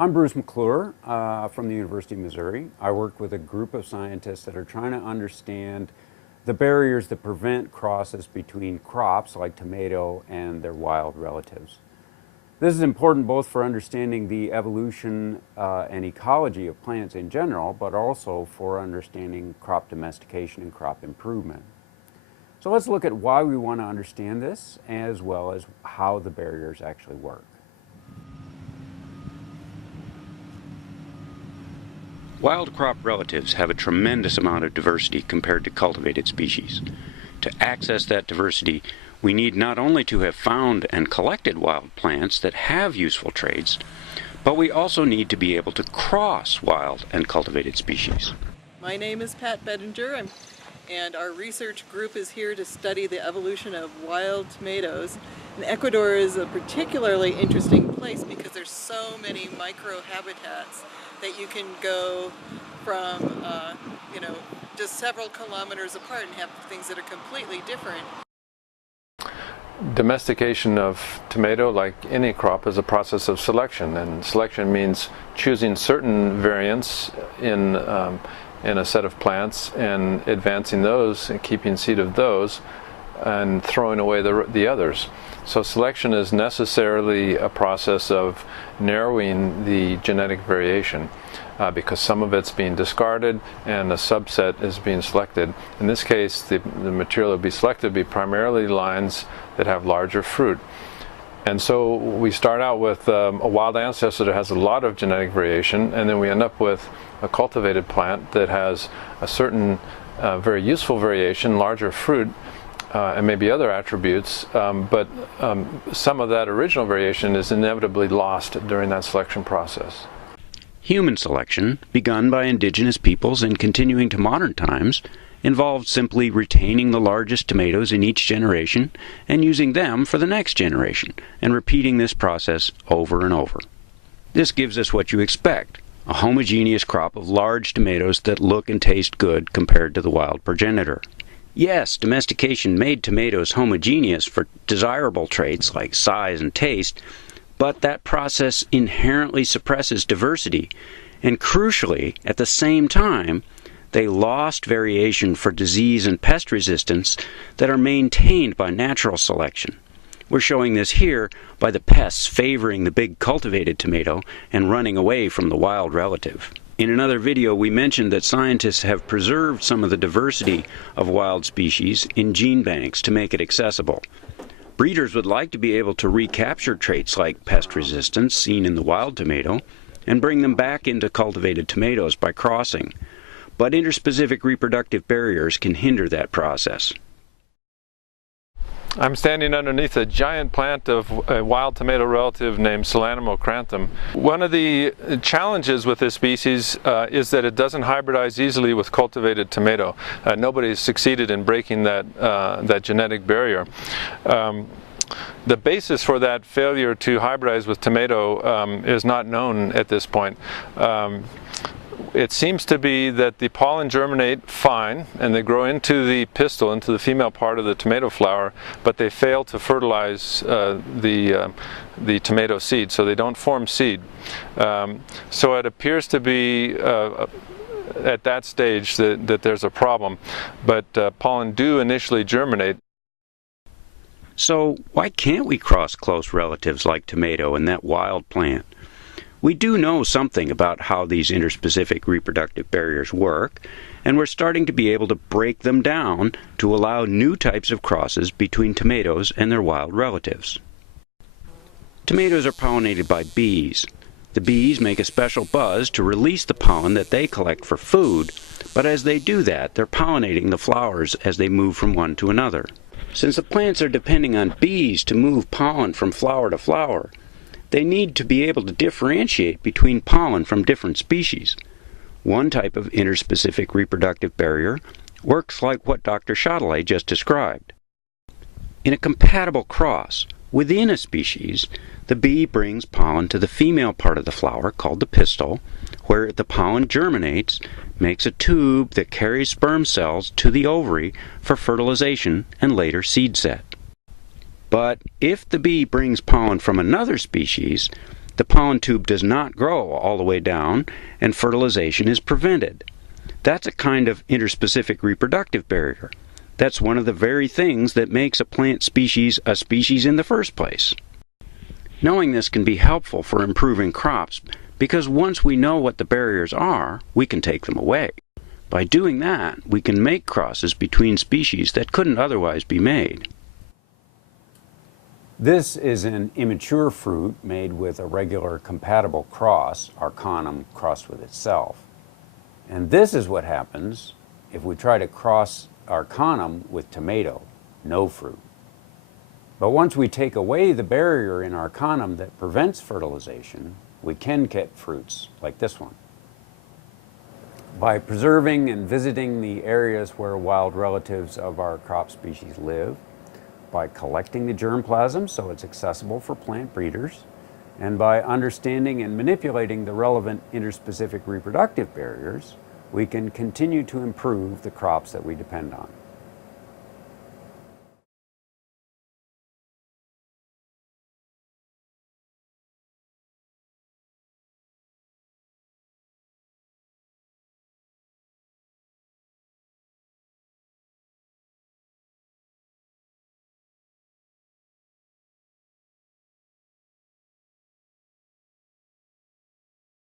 I'm Bruce McClure from the University of Missouri. I work with a group of scientists that are trying to understand the barriers that prevent crosses between crops like tomato and their wild relatives. This is important both for understanding the evolution and ecology of plants in general, but also for understanding crop domestication and crop improvement. So let's look at why we want to understand this, as well as how the barriers actually work. Wild crop relatives have a tremendous amount of diversity compared to cultivated species. To access that diversity, we need not only to have found and collected wild plants that have useful traits, but we also need to be able to cross wild and cultivated species. My name is Pat Bedinger, and our research group is here to study the evolution of wild tomatoes. And Ecuador is a particularly interesting place because there's so many microhabitats that you can go from, just several kilometers apart and have things that are completely different. Domestication of tomato, like any crop, is a process of selection, and selection means choosing certain variants in a set of plants and advancing those and keeping seed of those and throwing away the others. So selection is necessarily a process of narrowing the genetic variation because some of it's being discarded and a subset is being selected. In this case, the material that will be selected will be primarily lines that have larger fruit. And so we start out with a wild ancestor that has a lot of genetic variation, and then we end up with a cultivated plant that has a certain very useful variation, larger fruit, and maybe other attributes, but some of that original variation is inevitably lost during that selection process. Human selection, begun by indigenous peoples and continuing to modern times, involved simply retaining the largest tomatoes in each generation and using them for the next generation, and repeating this process over and over. This gives us what you expect, a homogeneous crop of large tomatoes that look and taste good compared to the wild progenitor. Yes, domestication made tomatoes homogeneous for desirable traits like size and taste, but that process inherently suppresses diversity, and crucially, at the same time, they lost variation for disease and pest resistance that are maintained by natural selection. We're showing this here by the pests favoring the big cultivated tomato and running away from the wild relative. In another video, we mentioned that scientists have preserved some of the diversity of wild species in gene banks to make it accessible. Breeders would like to be able to recapture traits like pest resistance seen in the wild tomato and bring them back into cultivated tomatoes by crossing. But interspecific reproductive barriers can hinder that process. I'm standing underneath a giant plant of a wild tomato relative named Solanum ocranthum. One of the challenges with this species is that it doesn't hybridize easily with cultivated tomato. Nobody has succeeded in breaking that genetic barrier. The basis for that failure to hybridize with tomato is not known at this point. It seems to be that the pollen germinate fine and they grow into the pistil, into the female part of the tomato flower, but they fail to fertilize the tomato seed, so they don't form seed. So it appears to be at that stage that there's a problem, but pollen do initially germinate. So why can't we cross close relatives like tomato and that wild plant? We do know something about how these interspecific reproductive barriers work, and we're starting to be able to break them down to allow new types of crosses between tomatoes and their wild relatives. Tomatoes are pollinated by bees. The bees make a special buzz to release the pollen that they collect for food, but as they do that, they're pollinating the flowers as they move from one to another. Since the plants are depending on bees to move pollen from flower to flower, they need to be able to differentiate between pollen from different species. One type of interspecific reproductive barrier works like what Dr. Chatelet just described. In a compatible cross within a species, the bee brings pollen to the female part of the flower called the pistil, where the pollen germinates, makes a tube that carries sperm cells to the ovary for fertilization and later seed set. But if the bee brings pollen from another species, the pollen tube does not grow all the way down and fertilization is prevented. That's a kind of interspecific reproductive barrier. That's one of the very things that makes a plant species a species in the first place. Knowing this can be helpful for improving crops because once we know what the barriers are, we can take them away. By doing that, we can make crosses between species that couldn't otherwise be made. This is an immature fruit made with a regular compatible cross, Arcanum crossed with itself. And this is what happens if we try to cross Arcanum with tomato, no fruit. But once we take away the barrier in Arcanum that prevents fertilization, we can get fruits like this one. By preserving and visiting the areas where wild relatives of our crop species live, by collecting the germplasm so it's accessible for plant breeders, and by understanding and manipulating the relevant interspecific reproductive barriers, we can continue to improve the crops that we depend on.